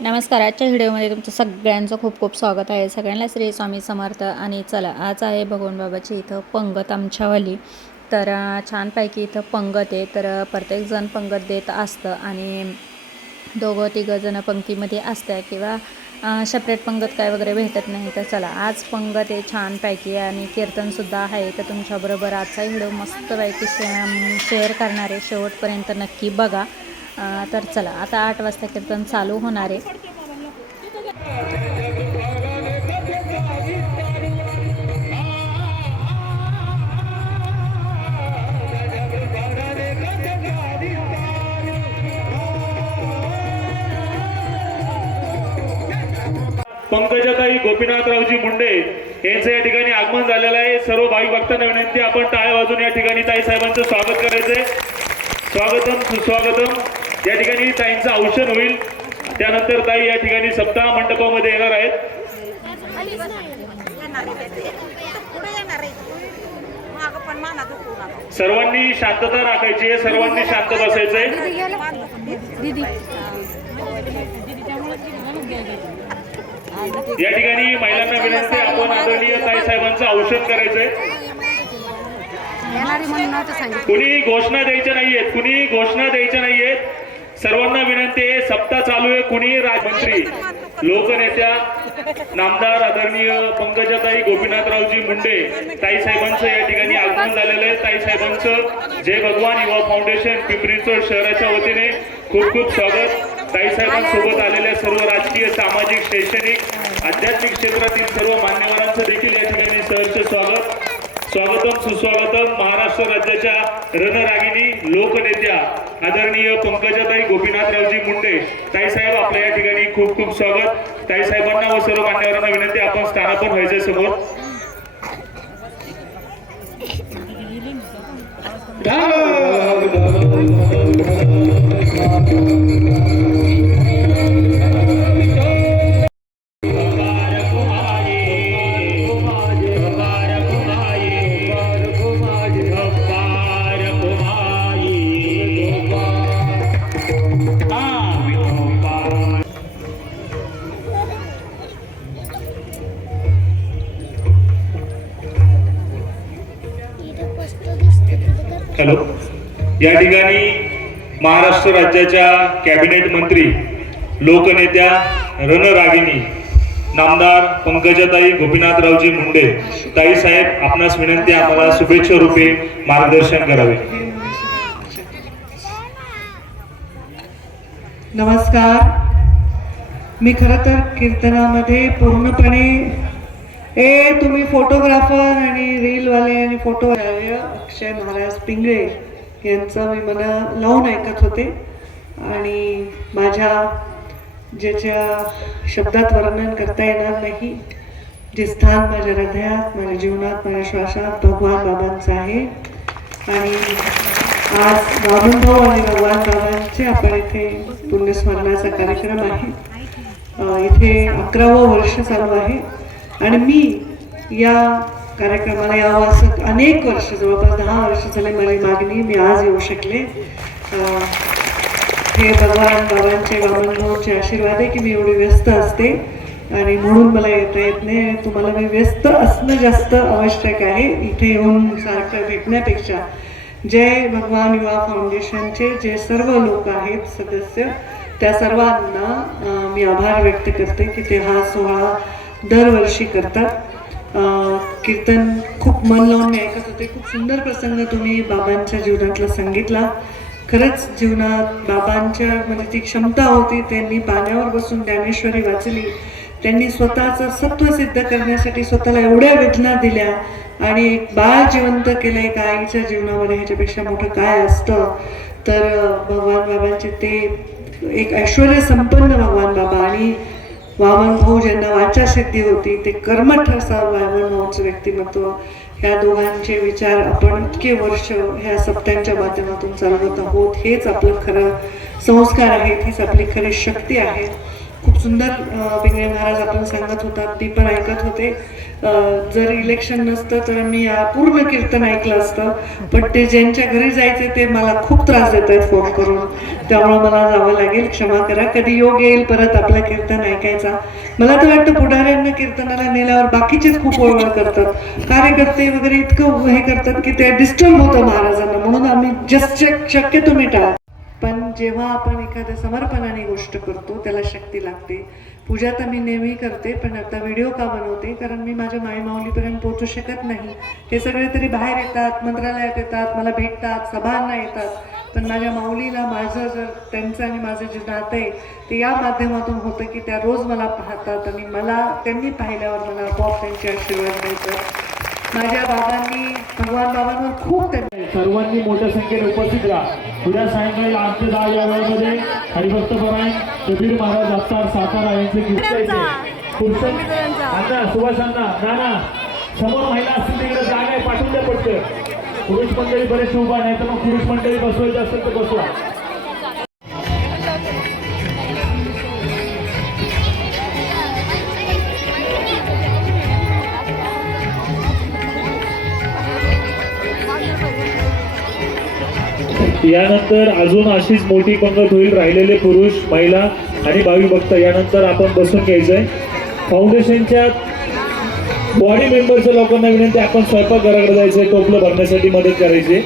नमस्कार. आजच्या व्हिडिओमध्ये तुमचं सगळ्यांचं खूप खूप स्वागत आहे. सगळ्यांना श्री स्वामी समर्थ. आणि चला, आज आहे भगवान बाबाची इथं पंगत आमच्यावाली. तर छानपैकी इथं पंगत आहे. तर प्रत्येकजण पंगत देत असतं आणि दोघं तिघं जण पंक्तीमध्ये असतात किंवा सेपरेट पंगत काय वगैरे भेटत नाही. तर चला, आज पंगत आहे छानपैकी आणि कीर्तनसुद्धा आहे. तर तुमच्याबरोबर आजचा व्हिडिओ मस्तपैकी शेअर करणार आहे. शेवटपर्यंत नक्की बघा. तर चला, आता 8 वाजता कीर्तन चालू होणार आहे. पंकजाताई गोपीनाथरावजी मुंडे यांचं या ठिकाणी आगमन झालेलं आहे. सर्व भाविक भक्तांना विनंती, आपण टाळ्या वाजून या ठिकाणी ताई साहेबांचं स्वागत करायचंय. स्वागतम सुस्वागतम. या ठिकाणी ताईंचं औषध होईल. त्यानंतर ताई या ठिकाणी सप्ताह मंडपामध्ये येणार आहेत. सर्वांनी शांतता राखायची आहे, सर्वांनी शांत बसायचंय. या ठिकाणी महिलांना विनंती, आपण आदरणीय ताई साहेबांचं औषध करायचंय. कुणी घोषणा द्यायच्या नाहीयेत, कुणी घोषणा द्यायच्या नाहीयेत. सर्वांना विनंती आहे, सप्ताह चालू आहे. कुणी राजमंत्री, लोकनेत्या, नामदार आदरणीय पंकजाताई गोपीनाथरावजी मुंडे ताई साहेबांचं या ठिकाणी आगमन झालेलं आहे. ताई साहेबांचं जय भगवान युवा फाउंडेशन पिंपरी चिंचवड शहराच्या वतीने खूप खूप स्वागत. ताई साहेबांसोबत आलेल्या सर्व राजकीय, सामाजिक, शैक्षणिक, आध्यात्मिक क्षेत्रातील सर्व मान्यवरांचं देखील या ठिकाणी सहर्ष स्वागत. स्वागतम सुस्वागतम. महाराष्ट्र राज्याच्या रणरागिणी लोकनेत्या आदरणीय पंकजाताई गोपीनाथरावजी मुंडे ताई साहेब, आपल्या या ठिकाणी खूप खूप स्वागत. ताई साहेबांना व सर्व मान्यवरांना विनंती, आपण स्थानापन्न व्हायचे समोर. हॅलो. या ठिकाणी महाराष्ट्र राज्याच्या कॅबिनेट मंत्री, लोकनेत्या, रणरागिणी नामदार पंकजाताई गोपीनाथरावजी मुंडे ताई साहेब, आपणास विनंती, आम्हाला शुभेच्छा रूपे मार्गदर्शन करावे. नमस्कार. मी खरं तर कीर्तनामध्ये पूर्णपणे तुम्ही फोटोग्राफर आणि रीलवाले आणि फोटो अक्षय महाराज पिंगळे यांचं मी मला लावून ऐकत होते आणि माझ्या ज्याच्या शब्दात वर्णन करता येणार नाही, जे स्थान माझ्या हृदयात, माझ्या जीवनात, माझ्या श्वासात भगवान बाबांचं आहे. आणि आज बाबूभाऊ आणि भगवान बाबांचे आपण इथे पुण्यस्मरणाचा कार्यक्रम आहे. इथे 11वं वर्ष चालू आहे आणि मी या कार्यक्रमाला यावं असं अनेक वर्ष, जवळपास 10 वर्ष झाले माझी मागणी. मी आज येऊ शकले. हे भगवान बाबांचे, वामनभाऊंचे आशीर्वाद आहे की मी एवढी व्यस्त असते आणि म्हणून मला येता येत नाही. तुम्हाला मी व्यस्त असणं जास्त आवश्यक आहे. इथे येऊन सारखं भेटण्यापेक्षा जय भगवान युवा फाउंडेशनचे जे सर्व लोक आहेत सदस्य, त्या सर्वांना मी आभार व्यक्त करते की ते हा सोहळा दरवर्षी करतात. कीर्तन खूप मन लावून मी ऐकत होते. खूप सुंदर प्रसंग तुम्ही बाबांच्या जीवनातला सांगितला. खरंच जीवनात बाबांच्या मध्ये ती क्षमता होती. त्यांनी पाण्यावर बसून ज्ञानेश्वरी वाचली. त्यांनी स्वतःचं सत्व सिद्ध करण्यासाठी स्वतःला एवढ्या वेदना दिल्या आणि एक बाळ जिवंत केलं. एक आईच्या जीवनामध्ये ह्याच्यापेक्षा मोठं काय असतं. तर भगवान बाबांचे ते एक ऐश्वर्य संपन्न भगवान बाबा आणि वामन भाऊ ज्यांना वाचासिद्धी होती, ते कर्मठ असा वामन भाऊचं व्यक्तिमत्व. ह्या दोघांचे विचार आपण इतके वर्ष ह्या सप्त्यांच्या माध्यमातून चालवत आहोत. हेच आपलं खरं संस्कार आहेत, हीच आपली खरी शक्ती आहे. खूप सुंदर पिंगळे महाराज आपण सांगत होता, ती पण ऐकत होते. जर इलेक्शन नसतं तर मी पूर्ण कीर्तन ऐकलं असतं, पण ते ज्यांच्या घरी जायचे ते मला खूप त्रास देत आहेत फोन करून, त्यामुळे मला जावं लागेल, क्षमा करा. कधी योग येईल परत आपलं कीर्तन ऐकायचा. मला तर वाटतं पुढाऱ्यांना कीर्तनाला नेल्यावर बाकीचेच खूप वळवळ करतात, कार्यकर्ते वगैरे इतकं हे करतात की ते डिस्टर्ब होतं महाराजांना, म्हणून आम्ही जस्ट शक्यतो मी टाळतो. पण जेव्हा आपण एखाद्या समर्पणाने गोष्ट करतो त्याला शक्ती लागते. पूजा तर मी नेहमी करते, पण आता व्हिडिओ का बनवते, कारण मी माझ्या माऊलीपर्यंत पोहोचू शकत नाही. हे सगळे तरी बाहेर येतात, मंत्रालयात येतात, मला भेटतात, सभांना येतात, पण माझ्या माऊलीला माझं जर त्यांचं आणि माझं जे नातं आहे ते या माध्यमातून होतं की त्या रोज मला पाहतात आणि मला त्यांनी पाहिल्यावर मला आपोआप त्यांचे आशीर्वाद मिळतात. माझ्या बाबांनी, भगवान बाबांवर खूप त्यांनी सर्वांनी मोठ्या संख्येने उपस्थित राहा. उद्या सायंकाळी 8 ते 10 या वेळेमध्ये हरिभक्त परायण कबीर महाराज अवतार सातारा यांचे कीर्तन अण्णा सुभाष अण्णा नाना समोर महिला असतील तिकडे जागा आहे, पाठवून द्या पटकन. पुरुष मंडळी बरेचसे उभा नाही तर मग पुरुष मंडळी बसवायचे असेल तर बसवा. यानंतर अजून अशीच मोठी पंगत होईल. राहिलेले पुरुष महिला आणि भावी भक्त यानंतर आपण बसून घ्यायचंय. फाउंडेशनच्या बॉडी मेंबरच्या लोकांना विनंती, आपण स्वयंपाकघराकडे जायचंय, टोपलं भरण्यासाठी मदत करायची.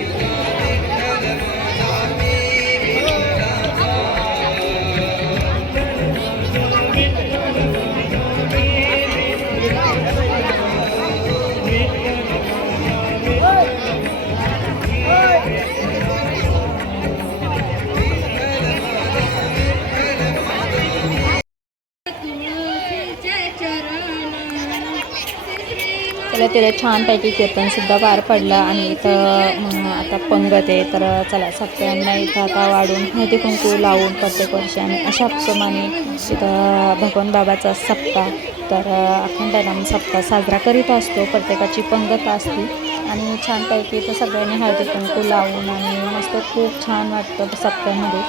त्याला तिला छानपैकी कीर्तनसुद्धा पार पडलं आणि इथं आता पंगत आहे. तर चला सगळ्यांना इथं आता वाढून हळदी कुंकू लावून प्रत्येक वर्षी आम्ही अशा प्रमाणे इथं भगवान बाबाचा सप्ताह तर अखंड नाम सप्ताह साजरा करीत असतो. प्रत्येकाची पंगत असते आणि छानपैकी इथं सगळ्यांनी हळदी कुंकू लावून आणि मस्त खूप छान वाटतं सप्त्यामध्ये.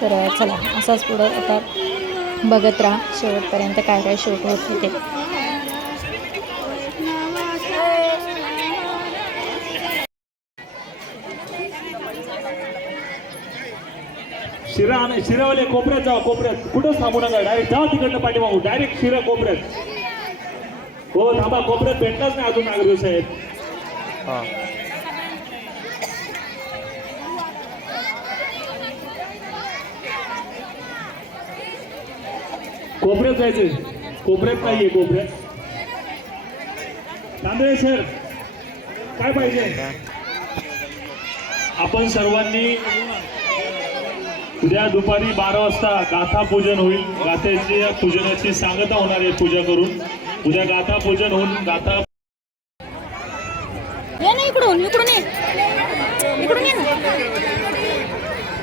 तर चला असाच पुढं आता बघत राहा शेवटपर्यंत काय काय शूट होतं ते. शिरावाले कोपऱ्यात जावा, कोपऱ्यात कुठंच थांबू नका, डायरेक्ट जावा तिकडनं पाठीमागू, डायरेक्ट शिरा कोपऱ्यात. हो थांबा, कोपऱ्यात भेटलाच नाही अजून नागरिक साहेब. कोपऱ्यात जायचंय, कोपऱ्यात नाहीये, कोपऱ्यात. तांदळे सर काय पाहिजे? आपण सर्वांनी उद्या दुपारी 12 वाजता गाथा पूजन होईल. गाथेची पूजनाची सांगता होणार आहे पूजा करून. उद्या गाथा पूजन होऊन गाथा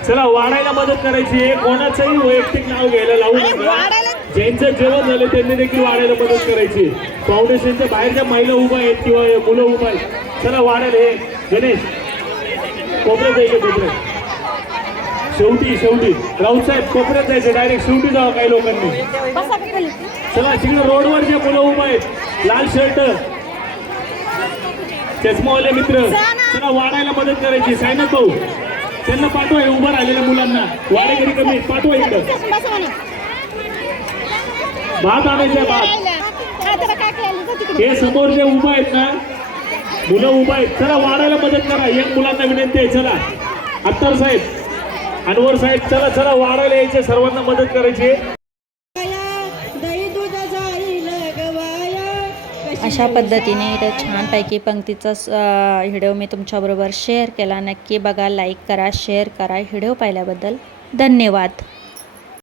चला वाढायला मदत करायची आहे. कोणाचंही वैयक्तिक नाव घ्यायला लावू नका. ज्यांचं जेवण झालं त्यांनी देखील वाढायला मदत करायची. फाउंडेशनच्या बाहेरच्या महिला उभा आहेत किंवा मुलं उभा आहेत, चला वाढायला. हे गणेश कोपऱ्यात जायचं, कोपऱ्यात शेवटी राऊत साहेब कोपऱ्यात जायचं, डायरेक्ट शेवटी जावं काही लोकांनी. चला तिकडे रोडवर जे मुलं उभा आहेत लाल शर्ट चष्मावाले मित्र, चला वाढायला मदत करायची. सायनाथ भाऊ त्यांना पाठवा, उभं राहिलेल्या मुलांना वाडेकरी कमी पाठवा. इकडं भात आणायचं, भात. हे समोर जे उभं आहेत ना मुलं उभा आहेत, चला वाढायला मदत करा. एक मुलांना विनंती आहे, चला अत्तर साहेब, अनवर साहेब, चला चला वाढायला यायचे, सर्वांना मदत करायची. अशा पद्धतीने इथं छानपैकी पंक्तीचा व्हिडिओ मी तुमच्याबरोबर शेअर केला. नक्की बघा, लाईक करा, शेअर करा. व्हिडिओ पाहिल्याबद्दल धन्यवाद.